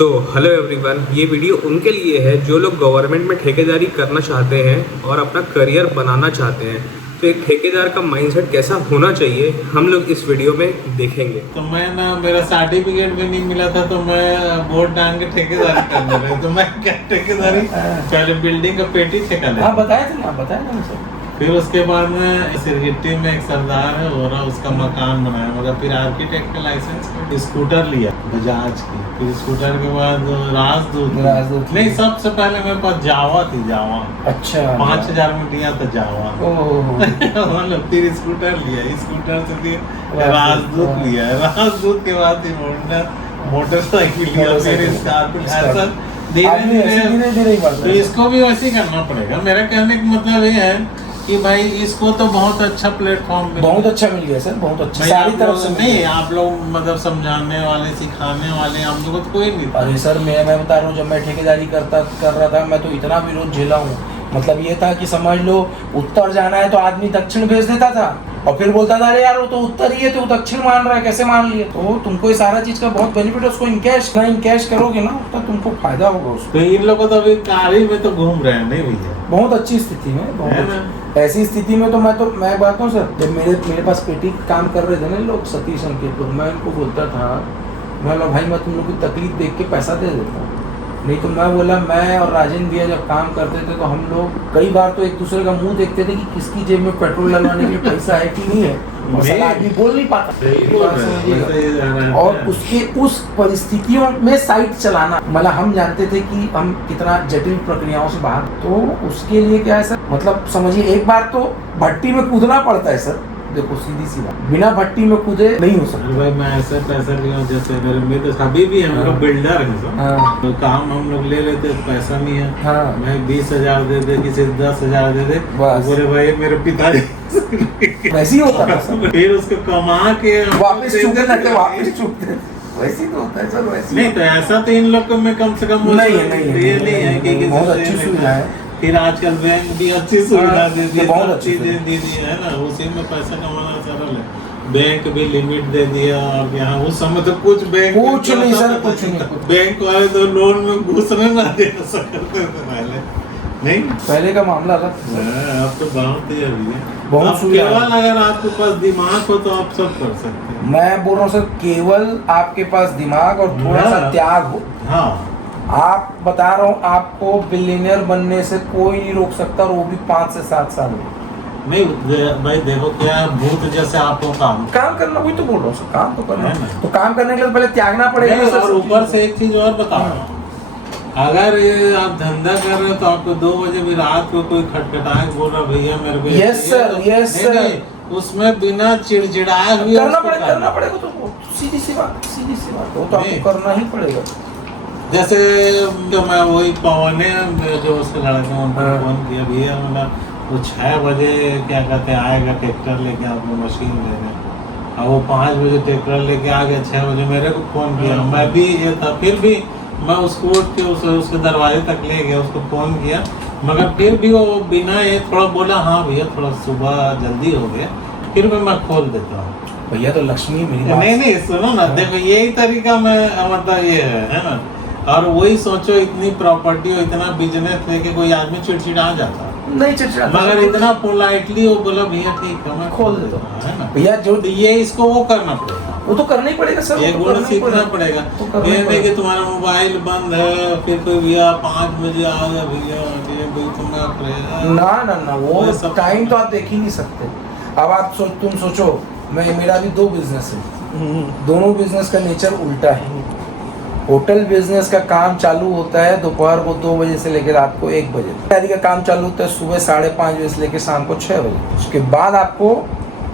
Hello everyone, ये video उनके लिए है जो लोग गवर्नमेंट में ठेकेदारी करना चाहते हैं और अपना करियर बनाना चाहते हैं। तो एक ठेकेदार का माइंडसेट कैसा होना चाहिए हम लोग इस वीडियो में देखेंगे। तो मैं ना, मेरा सर्टिफिकेट भी नहीं मिला था, तो मैं बोर्ड टांग के ठेकेदारी करने लगा। तो मैं क्या ठेकेदारी, पहले बिल्डिंग का पेटी ठेका ले। बताया था ना सर। फिर उसके बाद में सिरगिट्टी में एक सरदार है हो रहा, उसका मकान बनाया, मगर फिर आर्किटेक्ट का लाइसेंस, स्कूटर लिया बजाज की। फिर स्कूटर के बाद राजदूत नहीं, सबसे पहले मेरे पास जावा थी। जावा अच्छा 5000 में लिया था जावा। मतलब फिर स्कूटर लिया, स्कूटर से फिर राजदूत लिया, राजदूत के बाद फिर मोटरसाइकिल लिया, फिर स्कॉर्पियो। ऐसा धीरे-धीरे तो इसको भी वैसे ही करना पड़ेगा। मेरा कहने का मतलब ये है कि भाई इसको तो बहुत अच्छा प्लेटफॉर्म मिला, बहुत अच्छा मिल गया सर, बहुत अच्छा। सारी तरफ से नहीं, आप लोग मतलब समझाने वाले, सिखाने वाले, हम लोग तो कोई नहीं। अरे सर मैं बता रहा हूँ, जब मैं ठेकेदारी कर रहा था, मैं तो इतना विरोध झेला हूँ। मतलब ये था कि समझ लो उत्तर जाना है तो आदमी दक्षिण भेज देता था, और फिर बोलता था अरे यार वो तो उत्तर ही है, तो दक्षिण मान रहा है, कैसे मान लिए। तो तुमको ये सारा चीज का बहुत बेनिफिट है, उसको इनकैश करोगे ना तो तुमको फायदा होगा उसको। तो इन लोगों तो अभी कारी में तो घूम रहे हैं नहीं भैया, बहुत अच्छी स्थिति में, बहुत ऐसी स्थिति में। तो मैं बात हूँ सर, जब मेरे पास पेटी काम कर रहे थे ना लोग, सतीश अंकित लोग, मैं इनको बोलता था, मैं बोला भाई मैं तुम लोग की तकलीफ देख के पैसा दे देता हूँ। नहीं तो मैं बोला, मैं और राजेंद्र भैया जब काम करते थे तो हम लोग कई बार तो एक दूसरे का मुंह देखते थे कि किसकी जेब में पेट्रोल डलवाने के लिए पैसा है कि नहीं है, और साला आदमी बोल नहीं पाता। और उसके उस परिस्थितियों में साइट चलाना, मतलब हम जानते थे कि हम कितना जटिल प्रक्रियाओं से बाहर, तो उसके लिए क्या है सर, मतलब समझिए एक बार तो भट्टी में कूदना पड़ता है सर। देखो सीधी सी बात, बिना भट्टी में कूदे नहीं हो सकता। भाई मैं ऐसा पैसा लिया, जैसे मेरे में तो अभी भी हम लोग बिल्डर हैं, तो काम हम लोग ले लेते, पैसा नहीं है, मैं 20,000 दे दे, किसी 10,000 दे दे, बोले भाई मेरे पिताजी वैसे ही होता है। फिर उसको कमा के वापस चुकते वैसे तो होता है सर, वैसे नहीं। तो ऐसा तो इन लोग को मैं कम से कम नहीं है कि बहुत अच्छी सुविधा है। फिर आजकल बैंक भी अच्छी सुविधा दे दी, बहुत अच्छी दे दी है ना, उसी में पैसा कमाना सरल है। बैंक भी लिमिट दे दिया, और यहाँ उस समय तो कुछ बैंक कुछ नहीं सर, कुछ नहीं। बैंक वाले तो लोन में घुसने ना दे सकते थे पहले, नहीं पहले का मामला था। अब तो बहुत ही अभी है, बहुत केवल अगर आपके पास दिमाग हो तो आप सब कर सकते हैं। मैं बोल रहा हूँ सर, केवल आपके पास दिमाग और थोड़ा सा त्याग हो। हाँ, आप बता रहा हूँ, आपको बिलियनियर बनने से कोई नहीं रोक सकता, और वो भी 5 से 7 साल में। नहीं भाई देखो, क्या भूत जैसे आपको काम करना, वही तो बोल रहा हूँ सर, काम तो करना है। तो काम करने के लिए पहले त्यागना पड़ेगा। और ऊपर से एक चीज और बताओ, अगर ये आप धंधा कर रहे हो तो आपको 2 बजे भी रात को कोई खटखटाए बोल रहा भैया मेरे को, यस सर, उसमें बिना चिड़चिड़ाए हुए करना पड़ेगा। तो सीधी सी बात वो तो आपको करना ही पड़ेगा। जैसे जो मैं वही पवन है जो उसके लड़के उनको फोन किया, भैया मतलब वो 6 बजे क्या कहते हैं आएगा ट्रैक्टर लेके, आपको मशीन लेने, और वो 5 बजे ट्रैक्टर लेके आ गया, 6 बजे मेरे को फोन किया, मैं भी ये था, फिर भी मैं उसको उठ के उसके दरवाजे तक ले गया, उसको फोन किया, मगर फिर भी वो बिना ये थोड़ा बोला हाँ भैया थोड़ा सुबह जल्दी हो गया, फिर भी मैं खोल देता हूँ। भैया तो लक्ष्मी मेरी नहीं सुनो ना, देखो यही तरीका मैं मतलब ये है ना। और वही सोचो, इतनी प्रॉपर्टी और इतना बिजनेस लेके कोई आदमी चिड़चिड़ा जाता नहीं, चिड़चिड़ा, मगर इतना पोलाइटली वो बोला भैया ठीक है मैं खोल देता हूँ, है ना भैया जो ये इसको वो करना पड़ेगा, वो तो करना ही पड़ेगा सर, ये गुण सीखना पड़ेगा। ये नहीं कि तुम्हारा मोबाइल बंद है, फिर कोई भैया 5 बजे आ गया भैया ना वो टाइम तो आप देख ही नहीं सकते। अब आप तुम सोचो, मेरा भी 2 बिजनेस है, दोनों बिजनेस का नेचर उल्टा है। होटल बिजनेस का काम चालू होता है दोपहर को 2 बजे से लेकर रात को 1 बजे तक, का काम चालू होता है सुबह 5:30 बजे से लेकर शाम को 6 बजे। उसके बाद आपको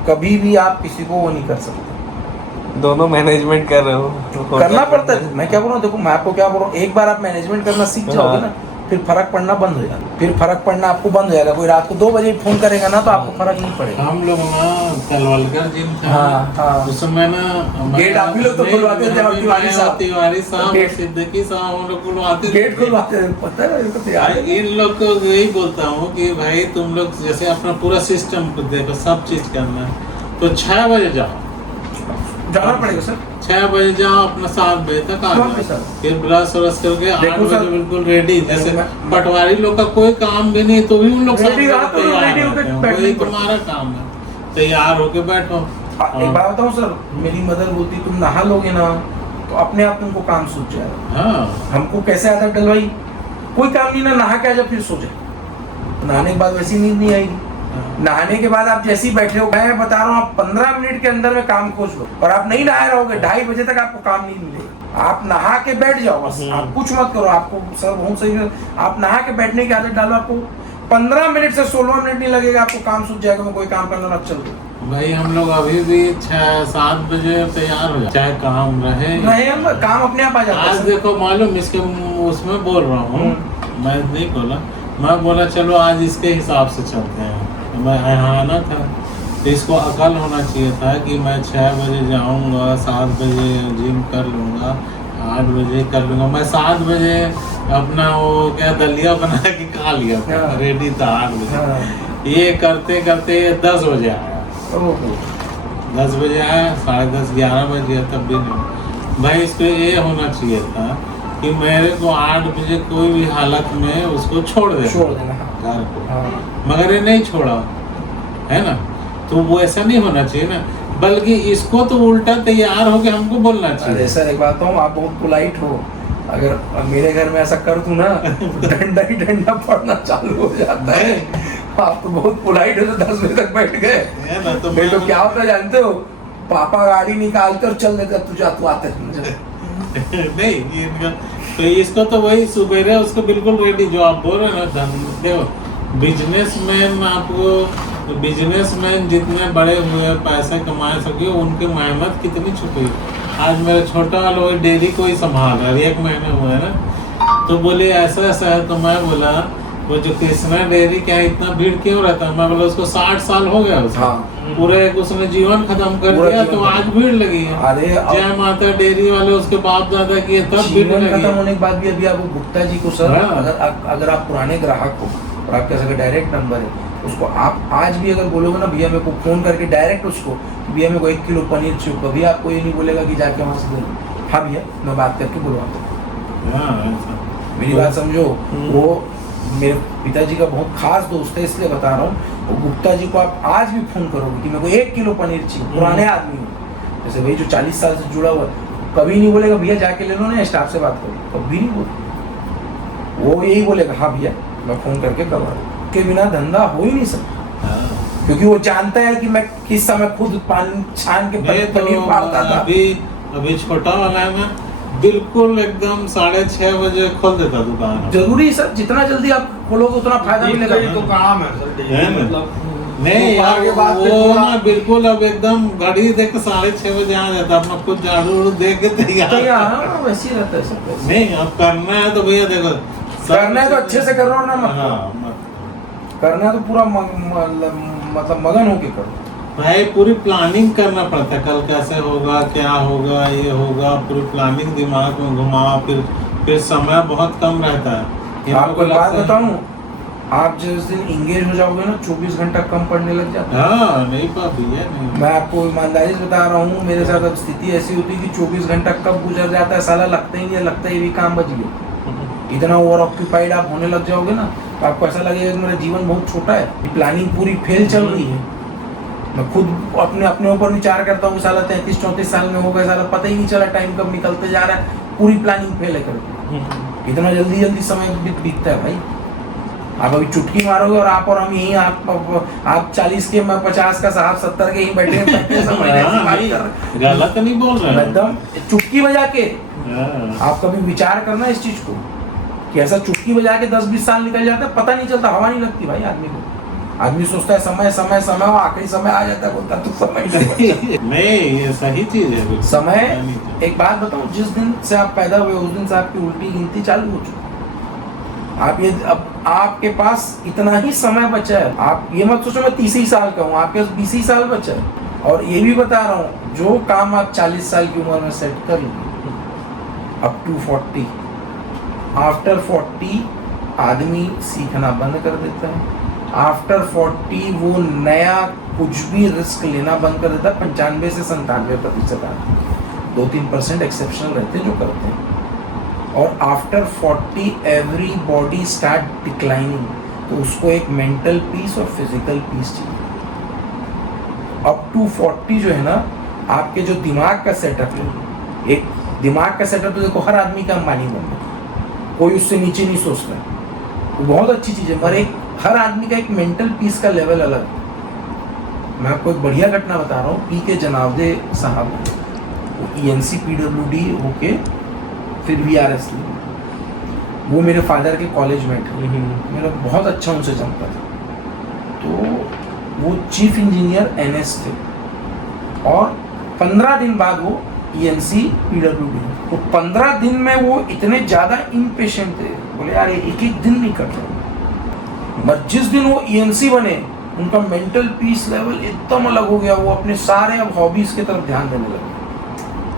कभी भी आप किसी को वो नहीं कर सकते, दोनों मैनेजमेंट कर रहे हो, करना पड़ता है। मैं क्या बोल रहा हूँ, देखो मैं आपको क्या बोल रहा हूँ, एक बार आप मैनेजमेंट करना सीख जाओगे ना, फिर फर्क पड़ना बंद हो जाएगा, फिर फर्क पड़ना आपको बंद हो जाएगा। कोई रात को 2 बजे फोन करेगा ना तो आपको फर्क नहीं पड़ेगा। हम लोग ना तलवलकर जिम था, उस समय ना गेट आप ही लोग तो खुलवाते थे, तिवारी साहब सिद्दीकी साहब हम लोग खुलवाते, गेट खुलवाते थे, पता है। इन लोग को यही बोलता हूँ कि भाई तुम लोग जैसे अपना पूरा सिस्टम को देखो, सब चीज करना है तो 6 बजे जाओ, जाना पड़ेगा सर, 6 बजे जाओ, अपना 7 बजे तक आ वापस जाओ, आओ। फिर ब्रश व्रश करके 8 देखो बजे सर, बिल्कुल रेडी। जैसे मैं- पटवारी लोग का कोई काम भी नहीं तो भी उन लोग रेडी सब आप तो तैयार रेडी होके रहते हैं। बैठना वही ही पड़ता है। तुम्हारा काम है, तैयार होके बैठो। एक बात बताऊं सर, मेरी मदर बोलती तुम नहा लोगे ना तो अपने आप तुमको काम सूझ जाएगा। हाँ हमको कैसे आदत डलवाई, कोई काम नहीं ना, नहा के आ जाओ फिर सो जाए, नहाने के बाद वैसी नींद नहीं आएगी। नहाने के बाद आप जैसे ही बैठे हो, मैं बता रहा हूँ आप 15 मिनट के अंदर में काम खोज लो, और आप नहीं नहाए रहोगे 2:30 बजे तक आपको काम नहीं मिलेगा। आप नहा के बैठ जाओ बस, आप कुछ मत करो। आपको सर बहुत सही है, आप नहा के बैठने की आदत डालो, आपको 15 मिनट से 16 मिनट नहीं लगेगा, आपको काम सूझ जाएगा। मैं कोई काम करना मत चल दो भाई, हम लोग अभी भी 6-7 बजे तैयार हो जाए, चाहे काम रहे। हम काम अपने आप आ जाता है आज सर। देखो मालूम, इसके उसमें बोल रहा हूँ, मैं नहीं बोला, मैं बोला चलो आज इसके हिसाब से चलते हैं। मैं यहाँ आना था तो इसको अकल होना चाहिए था कि मैं 6 बजे जाऊँगा, 7 बजे जिम कर लूँगा, 8 बजे कर लूँगा। मैं 7 बजे अपना वो क्या दलिया बना के खा लिया था, हाँ। रेडी था 8 बजे। हाँ। ये करते करते 10 बजे आया, ओहो। 10 बजे आया, 10:30 11 बज गया, तब भी नहीं। भाई इसको ये होना चाहिए था कि मेरे को 8 बजे कोई भी हालत में उसको छोड़ देना घर को, हाँ। मगर ये नहीं छोड़ा, है ना। तो वो ऐसा नहीं होना चाहिए ना, बल्कि इसको तो उल्टा तैयार होके हमको बोलना अरे चाहिए। सर एक बात कहूँ, आप बहुत पोलाइट हो, अगर मेरे घर में ऐसा कर दूं ना तो डंडा ही डंडा पड़ना चालू हो जाता है। आप तो बहुत पोलाइट हो, तो 10 बजे तक बैठ गए। है ना, तो नहीं तो मैं- क्या होता है जानते हो, पापा गाड़ी निकाल कर चल देता, तू आते नहीं ये इनका, तो इसको तो वही सुबेरे उसको बिल्कुल रेडी, जो आप बोल रहे हैं ना, धंधे बिजनेसमैन, आपको बिजनेसमैन जितने बड़े हुए पैसे कमा सके, उनकी मेहनत कितनी छुपी। आज मेरा छोटा वाला वही डेयरी को ही संभाल रहा है, 1 महीने हुआ है ना, तो बोले ऐसा ऐसा है। तो मैं बोला वो जो कृष्णा डेयरी क्या है, इतना भीड़ क्यों रहता है? मैं बोला उसको 60 साल हो गया उसको, हाँ। पूरे उसने जीवन खत्म कर पूरा दिया, जीवन तो खत्म। आज भीड़ लगी है। अरे जय माता डेयरी वाले उसके बाप दादा की है, तब भीड़ जीवन लगी खत्म है। होने के बाद भी अभी आपको गुप्ता जी को सर, हाँ। अगर आप पुराने ग्राहक हो और आपके पास अगर डायरेक्ट नंबर है, उसको आप आज भी अगर बोलोगे ना भैया मेरे को फोन करके डायरेक्ट उसको भैया मेरे को 1 किलो पनीर चाहिए, कभी आपको ये नहीं बोलेगा कि जाके वहाँ से बोलो हाँ भैया मैं बात करके बुलवाता हूँ। हाँ, ऐसा। मेरी बात समझो, वो मेरे पिताजी का बहुत खास दोस्त है, इसलिए बता रहा हूँ। वो गुप्ता जी को आप आज भी फोन करोगे कि मेरे को 1 किलो पनीर चाहिए, पुराने आदमी हो, जैसे भाई जो 40 साल से जुड़ा हुआ है, कभी नहीं बोलेगा भैया जाके ले लो ना, स्टाफ से बात करो, कभी नहीं बोलेगा। वो यही बोलेगा हाँ भैया मैं फोन करके करवा दूँ, के बिना धंधा हो ही नहीं सकता। हाँ। क्योंकि वो जानता है कि मैं किस समय खुद पानी छान के मैं तो पनीर फाड़ता था। अभी छोटा वाला है ना, बिल्कुल एकदम 6:30 बजे खोल देता दुकान। जरूरी है सर, जितना जल्दी आप खोलोगे उतना फायदा मिलेगा। ये तो काम है सर, है ना? मतलब नहीं यार, के बाद फिर वो थोड़ा- ना बिल्कुल अब एकदम घड़ी देख के 6:30 बजे आ जाता, अपना खुद झाड़ू उड़ू देख के तैयार। तो यार वैसे ही रहता है सर, वैसे। नहीं अब करना है तो भैया देखो, करना है तो अच्छे से कर रहा हूँ ना, मत हाँ, करो। मत। करना है तो पूरा मतलब मगन होके करो। भाई पूरी प्लानिंग करना पड़ता है, कल कैसे होगा, क्या होगा, ये होगा, पूरी प्लानिंग दिमाग में घुमाओ, फिर समय बहुत कम रहता है। आपको एक बात बताऊं, आप जिस दिन इंगेज हो जाओगे ना 24 घंटा कम पड़ने लग जाता है। हाँ नहीं पापी है, नहीं। मैं आपको ईमानदारी से बता रहा हूँ, मेरे साथ अब स्थिति ऐसी होती है कि 24 घंटा कब गुजर जाता है साला लगता ही नहीं, लगता ही भी काम बच गया। इतना ओवर ऑक्यूपाइड आप होने लग जाओगे ना, तो आपको ऐसा लगेगा कि मेरा जीवन बहुत छोटा है, प्लानिंग पूरी फेल चल रही है। मैं खुद अपने ऊपर विचार करता हूँ, साला 33-34 साल में हो गए, साला पता ही नहीं चला टाइम कब निकलते जा रहा है, पूरी प्लानिंग फेल है करके। इतना जल्दी समय बीतता है भाई। आप अभी चुटकी मारोगे और हम यही आप 40 के, मैं 50 का, साहब 70 के ही बैठे गलत नहीं बोल रहे हैं। एकदम चुटकी बजा के। हाँ। आप कभी विचार करना इस चीज को कि ऐसा चुटकी बजा के 10-20 साल निकल जाता है, पता नहीं चलता, हवा नहीं लगती भाई आदमी को। आदमी सोचता है समय समय समय, वो आखिरी समय आ जाता है, बोलता तो समय नहीं, ये सही चीज है बिल्कुल। समय। एक बात बताऊं, जिस दिन से आप पैदा हुए उस दिन से आपकी उल्टी गिनती चालू हो चुकी। आप ये अब आपके पास इतना ही समय बचा है, आप ये मत सोचो मैं 30 ही साल का हूँ, आपके पास 20 ही साल बचा है। और ये भी बता रहा हूँ, जो काम आप 40 साल की उम्र में सेट कर लो, अप टू 40, आफ्टर 40 आदमी सीखना बंद कर देता है। आफ्टर 40 वो नया कुछ भी रिस्क लेना बंद कर देता है। 95 से 97% आदमी 2-3% एक्सेप्शनल रहते हैं जो करते हैं। और after 40 every body start declining, तो उसको एक मेंटल पीस और फिजिकल पीस चाहिए। अप टू 40 जो है ना, आपके जो दिमाग का सेटअप है, एक दिमाग का सेटअप तो देखो हर आदमी का अंबानी बनना, कोई उससे नीचे नहीं सोचता है, वो बहुत अच्छी चीज़ है, पर एक हर आदमी का एक मेंटल पीस का लेवल अलग है। मैं आपको एक बढ़िया घटना बता रहा हूँ। पी के जनावदे साहब, वो ENC PWD होके फिर VRS लिए, वो मेरे फादर के कॉलेज में थे, मेरा बहुत अच्छा उनसे जमता था। तो वो चीफ इंजीनियर NS थे और 15 दिन बाद वो ENC PWD, तो 15 दिन में वो इतने ज़्यादा इम्पेशेंट थे, बोले यार एक एक दिन नहीं कट रहा। बट जिस दिन वो ENC बने, उनका मेंटल पीस लेवल एकदम अलग हो गया, वो अपने सारे अब हॉबीज की तरफ ध्यान देने लगे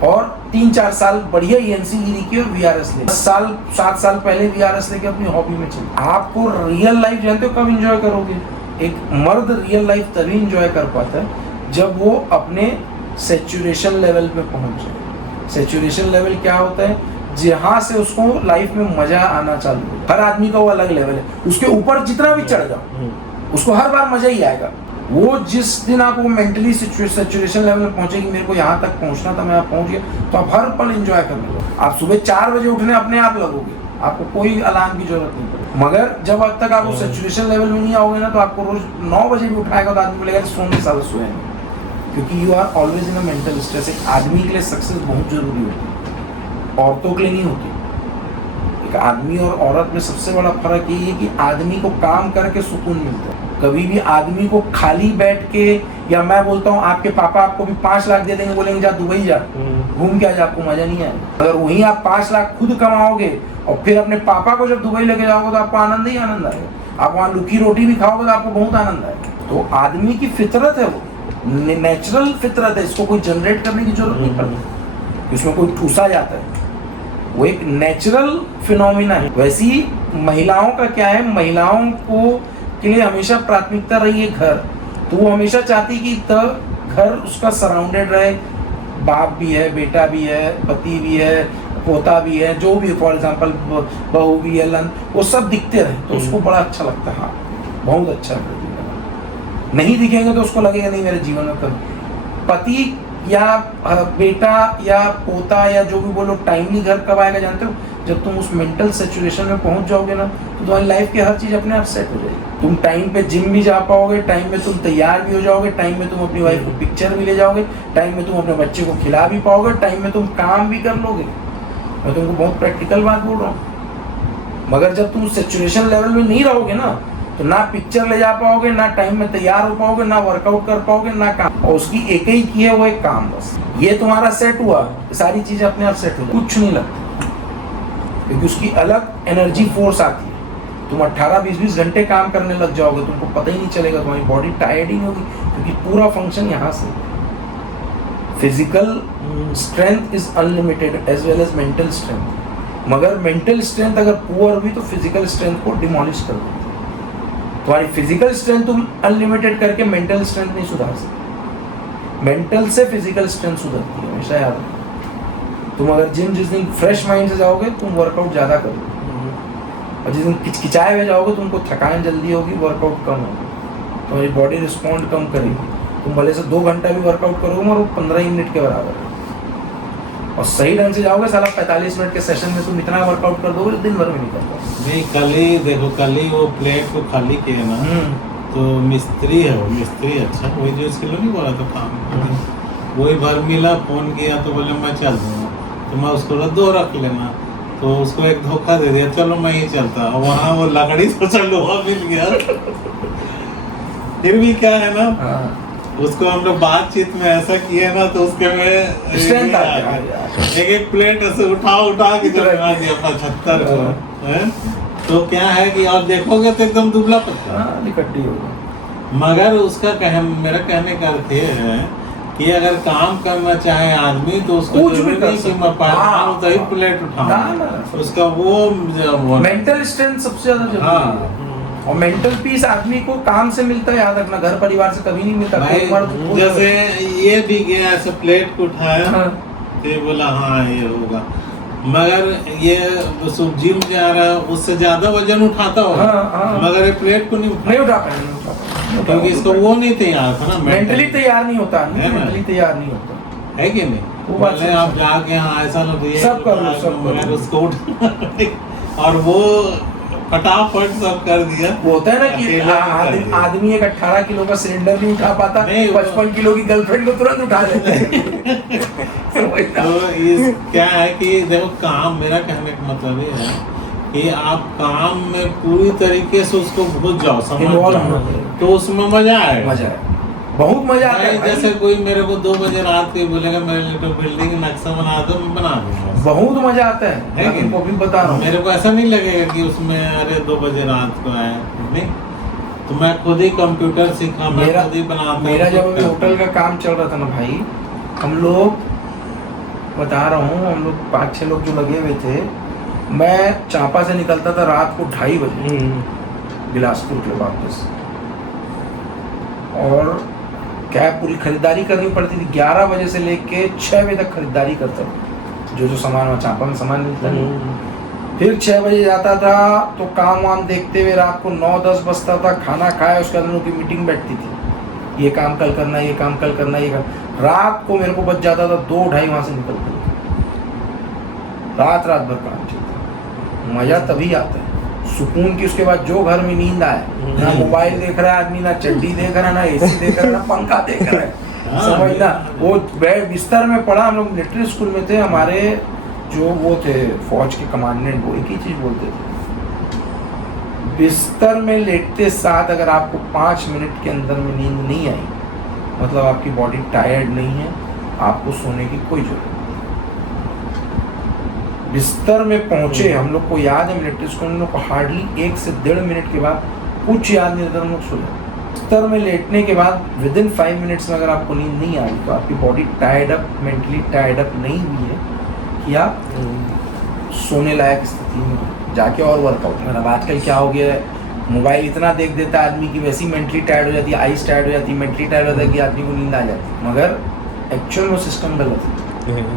और 3-4 साल बढ़िया ENC गिरी की और VRS ले 7 साल पहले VRS लेके अपनी हॉबी में चले। आपको रियल लाइफ जानते हो कब इंजॉय करोगे? एक मर्द रियल लाइफ तभी इंजॉय कर पाता है जब वो अपने सैचुरेशन लेवल पे पहुंच जाए। सैचुरेशन लेवल क्या होता है? जहाँ से उसको लाइफ में मजा आना चालू हो। हर आदमी का वो अलग लेवल है, उसके ऊपर जितना भी चढ़ जाओ उसको हर बार मजा ही आएगा। वो जिस दिन आपको मेंटली सैचुरेशन लेवल में पहुंचेगी, मेरे को यहाँ तक पहुंचना था, मैं यहाँ पहुंच गया, तो आप हर पल एंजॉय करने लगोगे। आप सुबह 4 बजे उठने अपने आप लगोगे, आपको कोई अलार्म की जरूरत नहीं पड़ेगी। मगर जब अब तक आप उस सैचुरेशन लेवल में नहीं आओगे ना, तो आपको रोज 9 बजे भी उठाएगा तो आदमी बोलेगा सोने साल सोए नहीं, क्योंकि you are always in a mental stress. एक आदमी के लिए सक्सेस बहुत जरूरी होती है, औरतों के लिए नहीं होती। एक आदमी और औरत में सबसे बड़ा फर्क ये है कि आदमी को काम करके सुकून मिलता है। कभी भी आदमी को खाली बैठ के, या मैं बोलता हूँ आपके पापा आपको भी 5 लाख दे देंगे, बोलेंगे जा दुबई जा घूम के आ जा, आपको मजा नहीं आएगा। अगर वहीं आप 5 लाख खुद कमाओगे और फिर अपने पापा को जब दुबई लेके जाओगे तो आपको आनंद ही आनंद आएगा। आप वहाँ लुकी रोटी भी खाओगे तो आपको बहुत आनंद आएगा। तो आदमी की फितरत है, वो नेचुरल फितरत है, इसको कोई जनरेट करने की जरूरत नहीं पड़ती, इसमें कोई ठूसा जाता है, वो एक नेचुरल फिनोमिना है। वैसी महिलाओं का क्या है, महिलाओं को के लिए हमेशा प्राथमिकता रही है घर, तो वो हमेशा चाहती कि घर उसका सराउंडेड रहे, बाप भी है, बेटा भी है, पति भी है, पोता भी है, जो भी फॉर एग्जांपल बहू भी है, वो सब दिखते रहे, तो उसको बड़ा अच्छा लगता है। हाँ बहुत अच्छा है। नहीं दिखेंगे तो उसको लगेगा नहीं मेरे जीवन में कभी। पति या बेटा या पोता या जो भी बोलो, टाइमली घर कब आएगा जानते हो? जब तुम उस मेंटल सैचुरेशन में पहुंच जाओगे ना, तो तुम्हारी लाइफ की हर चीज अपने आप सेट हो जाएगी। तुम टाइम पे जिम भी जा पाओगे, टाइम में तुम तैयार भी हो जाओगे, टाइम में तुम अपनी वाइफ को पिक्चर भी ले जाओगे, टाइम में तुम अपने बच्चे को खिला भी पाओगे, टाइम में तुम काम भी कर लोगे। मैं तुमको बहुत प्रैक्टिकल बात बोल रहा हूँ। मगर जब तुम सैचुरेशन लेवल में नहीं रहोगे ना, तो ना पिक्चर ले जा पाओगे, ना टाइम में तैयार हो पाओगे, ना वर्कआउट कर पाओगे, ना काम। और उसकी एक ही की है, वो एक काम। बस ये तुम्हारा सेट हुआ, सारी चीजें अपने आप सेट हो जाए, कुछ नहीं लगता, क्योंकि उसकी अलग एनर्जी फोर्स आती है। तुम 18-20 घंटे काम करने लग जाओगे, तुमको पता ही नहीं चलेगा, तुम्हारी बॉडी टायर्ड ही होगी, क्योंकि पूरा फंक्शन यहाँ से। Physical strength is unlimited as well as mental strength, मगर मेंटल स्ट्रेंथ अगर पुअर हुई तो फिजिकल स्ट्रेंथ को डिमोलिश कर देती है। तुम्हारी फिजिकल स्ट्रेंथ तुम अनलिमिटेड करके मेंटल स्ट्रेंथ नहीं सुधार सकते, मेंटल से फिजिकल स्ट्रेंथ सुधरती है, हमेशा याद रखो। तुम अगर जिम जिस दिन फ्रेश माइंड से जाओगे, तुम वर्कआउट ज़्यादा करोगे, और जिस दिन किचकिचाए हुए जाओगे, तुमको थकान जल्दी होगी, वर्कआउट कम होगी, तुम्हारी बॉडी रिस्पॉन्ड कम करेगी। तुम भले से 2 घंटा भी वर्कआउट करोगे और वो 15 ही मिनट के बराबर है। और सही ढंग से जाओगे, साला 45 मिनट के सेशन में तुम इतना वर्कआउट कर दोगे दिन भर में नहीं कर पाओगे। नहीं, कल ही वो प्लेट को खाली किए ना, तो मिस्त्री है, वो मिस्त्री अच्छा, वही जो इसके लोग नहीं बोला था काम, वही भर मिला, फोन किया तो बोले मैं चल दूँगा, तो मैं उसको 2 रख लेना, तो उसको एक धोखा दे दिया, चलो मैं ही चलता। वहाँ वो लकड़ी तो लोहा मिल गया। फिर भी क्या है ना, उसको हम लोग बातचीत में ऐसा किया ना, तो उसके में स्ट्रेंथ आ गया। एक प्लेट ऐसे उठा के जो लगा दिया 75 को है। तो क्या है कि और देखोगे तो एकदम दुबला पतला, निकट्टी होगा। मगर उसका मेरा कहने का अर्थ ये है कि अगर काम करना चाहे आदमी, तो उसको कुछ भी कर सकता है, तो ही प्लेट उठाओ, उसका वो मेंटल स्ट्रेंथ सबसे ज्यादा जरूरी है। और मेंटल पीस आदमी को काम से मिलता है, याद रखना, घर परिवार से कभी नहीं मिलता। जैसे ये भी गया, ऐसे प्लेट को उठाया, फिर बोला हाँ ये होगा, मगर ये जिम जा रहा है उससे ज्यादा वजन उठाता होगा, हाँ। मगर ये प्लेट को नहीं नहीं उठा पाए, क्योंकि इसको वो नहीं तैयार था ना, मेंटली तैयार नहीं होता, है ना? मेंटली तैयार नहीं होता। है कि नहीं? वो बात बोले सही आप है। जाके हाँ ऐसा ना तो सब कर लो, सब कर लो। मगर उसको उठा और वो फटाफट सब कर दिया। वो होता है ना कि अकेले में कर दिया। आदमी एक 18 किलो का सिलेंडर नहीं उठा पाता, नहीं, वो- 55 किलो की गर्लफ्रेंड को तुरंत उठा लेता है। तो इस क्या है कि देखो काम, मेरा कहने का मतलब ये है कि आप काम में पूरी तरीके से उसको घुस जाओ, समझ Involve जाओ, होना चाहिए। तो उसमें मजा आएगा। मजा है, बहुत मजा आता है नहीं, भाई। जैसे कोई मेरे को 2 बजे रात को बोलेगा मेरे लिए तो बिल्डिंग नक्शा बना दो, मैं बना दूंगा। बहुत मजा आता है, है मैं कि तुमको भी बता रहा हूँ। मेरे को ऐसा नहीं लगेगा कि उसमें अरे 2 बजे रात को आया, नहीं तो मैं खुद ही कंप्यूटर सीखा, मैं खुद ही बनाता हूँ, मेरा जब खुद अभी करता होटल का काम चल रहा था ना भाई, हम लोग बता रहा हूँ, हम लोग 5-6 लोग जो लगे हुए थे, मैं चांपा से निकलता था रात को 2:30 बजे बिलासपुर के वापस, और कैब पूरी खरीदारी करनी पड़ती थी। 11 बजे से लेके 6 बजे तक खरीदारी करता था, जो चांपा में सामान मिलता नहीं। फिर 6 बजे जाता था तो काम वाम देखते हुए रात को 9-10 बजता था, खाना खाया उसके बाद हम लोग की मीटिंग बैठती थी, ये काम कल करना, ये काम कल करना, ये काम। रात को मेरे को बच जाता था 2-2:30 वहाँ से निकलते थे, रात भर काम चलता। मज़ा तभी आता है, सुकून की। उसके बाद जो घर में नींद आए, ना मोबाइल देख रहा है आदमी, ना चड्डी देख रहा है, ना एसी देख रहा है, ना पंखा देख रहा है, समझना। वो बिस्तर में पड़ा, हम लोग मिलिट्री स्कूल में थे, हमारे जो वो थे फौज के कमांडेंट, वो एक ही चीज़ बोलते थे, बिस्तर में लेटते साथ अगर आपको 5 मिनट के अंदर में नींद नहीं आई, मतलब आपकी बॉडी टायर्ड नहीं है, आपको सोने की कोई जरूरत नहीं। बिस्तर में पहुंचे, हम लोग को याद है मिलिट्री स्कूल में, हम लोग को हार्डली 1 से 1.5 मिनट के बाद कुछ याद नहीं रहता, हम लोग सो जाते। बिस्तर में लेटने के बाद विदिन 5 मिनट्स में अगर आपको नींद नहीं आ रही, तो आपकी body tired up, mentally tired up नहीं हुई है कि आप सोने लायक स्थिति में जाके और वर्कआउट। मतलब आजकल क्या हो गया है, मोबाइल इतना देख देता है आदमी की वैसी मेंटली टायर्ड हो जाती है, आइज टायर्ड हो जाती है, मेंटली टायर्ड हो जाता है कि आदमी को नींद आ जाती है, मगर एक्चुअल में सिस्टम गलत है।